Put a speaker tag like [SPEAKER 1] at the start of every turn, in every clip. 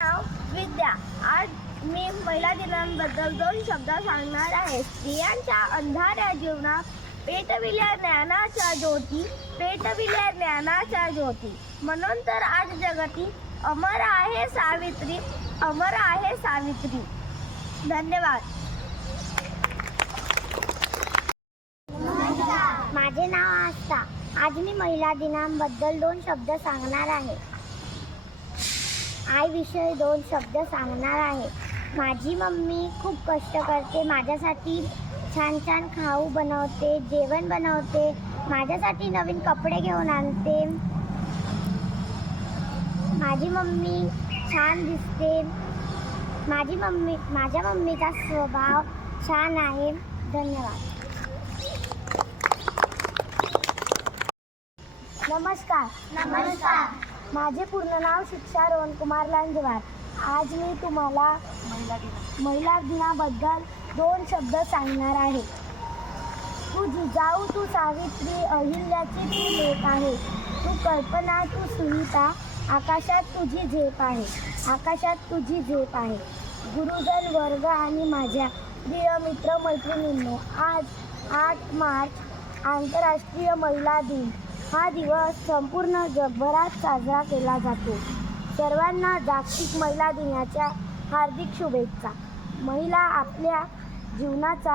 [SPEAKER 1] नाव विद्या. आज मी महिला दिनांबद्दल दोन शब्द सांगणार आहे. स्त्रियांच्या अंधाऱ्या जीवनात पेटविल्या ज्ञानाच्या ज्योती पेटविल्या ज्ञानाच्या ज्योती. म्हणून तर आज जगती अमर आहे सावित्री अमर आहे सावित्री. धन्यवाद. माझे नाव आस्था. आज मी महिला दिनांबद्दल दोन शब्द सांगणार आहे. आईविषयी दोन शब्द सांगणार आहे. माझी मम्मी खूप कष्ट करते माझ्यासाठी छान छान खाऊ बनवते जेवण बनवते माझ्यासाठी नवीन कपडे घेऊन आणते. माझी मम्मी छान दिसते. माझी मम्मी माझ्या मम्मीचा स्वभाव छान आहे. धन्यवाद. नमस्कार. नमस्कार. माझे पूर्ण नाव शिक्षा रोहनकुमार लांजवार. आज मी तुम्हाला महिला दिनाबद्दल दोन शब्द सांगणार आहे. तू जिजाऊ तू सावित्री अहिल्याची तू लेख आहे. तू कल्पना तू सुनीता आकाशात तुझी झेप आहे. आकाशात तुझी झेप आहे. गुरुजन वर्ग आणि माझ्या प्रिय मित्र मैत्रिणींनो आज आठ मार्च आंतरराष्ट्रीय महिला दिन. हा दिवस संपूर्ण जगभरात साजरा केला जातो. सर्वांना जागतिक महिला दिनाच्या हार्दिक शुभेच्छा. महिला आपल्या जीवनाचा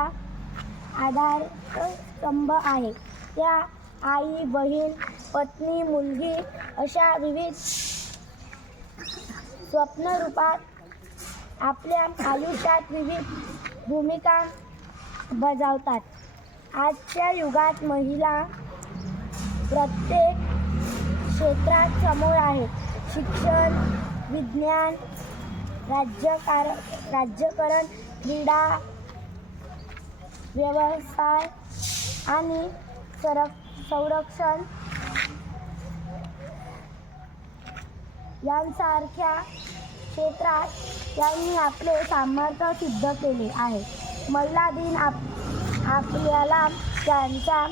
[SPEAKER 1] आधार स्तंभ आहे. त्या आई बहीण पत्नी मुलगी अशा विविध स्वप्नरूपात आपल्या आयुष्यात विविध भूमिका बजावतात. आजच्या युगात महिला प्रत्येक क्षेत्रात समोर आहे. शिक्षण विज्ञान राज्यकार राज्यकरण क्रीडा व्यवसाय आणि सर संरक्षण यांसारख्या क्षेत्रात त्यांनी आपले सामर्थ्य सिद्ध केले आहे. महिला दिन आप आपल्याला त्यांच्या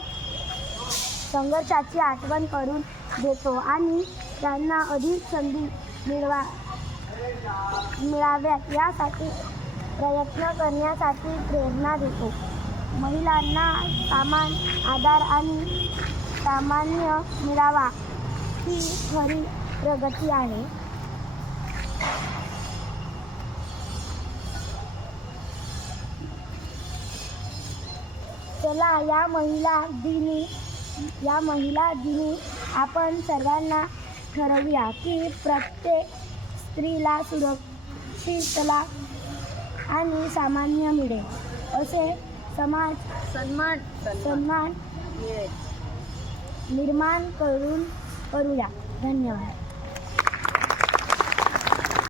[SPEAKER 1] संघर्षाची आठवण करून देतो आणि त्यांना अधिक संधी मिळवा मिळाव्यात यासाठी प्रयत्न करण्यासाठी प्रेरणा देतो. महिलांना सामान आधार आणि सामान्य मिळावा ही खरी प्रगती आहे. चला या महिला दिनी या महिला दिनी आपण सर्वांना ठरवूया की प्रत्येक स्त्रीला सुरक्षितला आणि सामान्य मिळेल. असे समाज
[SPEAKER 2] सन्मान
[SPEAKER 1] सन्मान.
[SPEAKER 2] मिळेल
[SPEAKER 1] निर्माण करून करूया. धन्यवाद.